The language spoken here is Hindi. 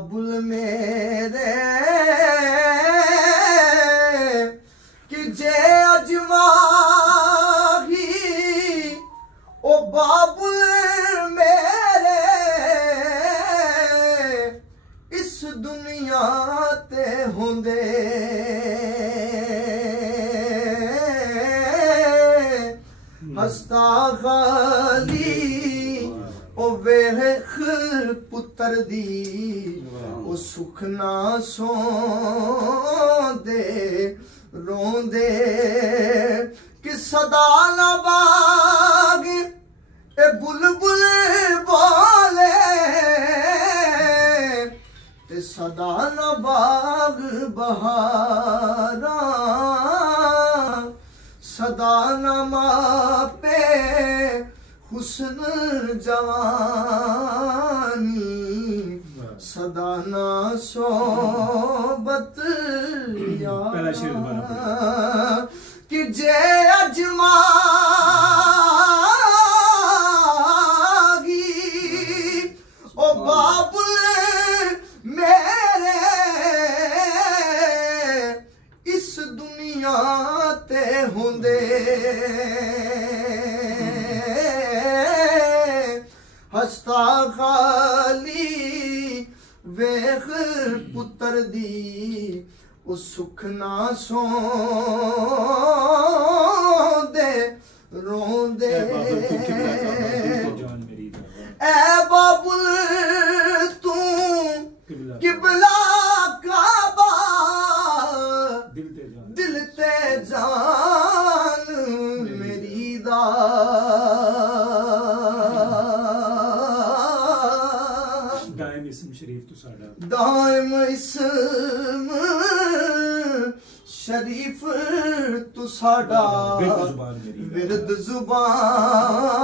बाबुल मेरे कि जे अजमाही ओ बाबुल मेरे इस दुनिया ते होंदे हस्ता खाली ओ वेख पुत्र दी ओ सुख ना सोंदे रोंदे कि सदा ना बाग ए बुलबुल बोले ते सदा ना बाग बहारा सदा ना मापे हुस्न जवानी सदा ना सोबत कि जे अजमागी ओ बाबुल मेरे इस दुनिया ते होंदे हस्ता खाली वेख पुत्र दी ओ सुख ना सोंदे रोंदे ऐ बाबुल तू किबला काबा दिल ते जान मेरी दा दाइम इसम शरीफ तू साडा विरद जुबान